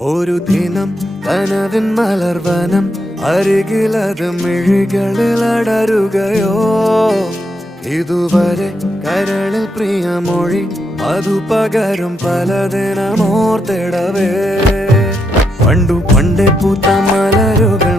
ഒരു ദിനം കനവിൻ മലർവനം അരികിലത് മിഴികളിൽ അടരുകയോ ഇതുവരെ കരളിൽ പ്രിയമൊഴി അതു പകരും പലതിനമോർത്തിടവേ പണ്ടു പണ്ടേ പൂത്ത മലരുകൾ